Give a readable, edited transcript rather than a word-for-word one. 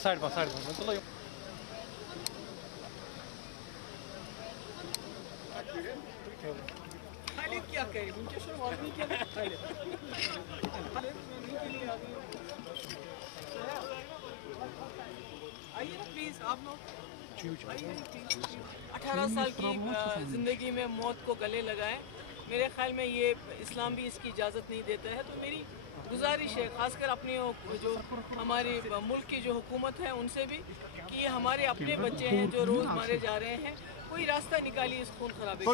Side में चलो क्या करें उनके शुरू आदमी क्या आइए ना प्लीज आप लोग 18 साल की ज़िंदगी में मौत को गले लगाएं। मेरे ख्याल में ये इस्लाम भी इसकी इजाज़त नहीं देता है। तो मेरी गुजारिश है ख़ासकर अपनी जो हमारी मुल्क की जो हुकूमत है उनसे भी कि ये हमारे अपने बच्चे हैं जो रोज़ मारे जा रहे हैं, कोई रास्ता निकालिए इस खून खराबे।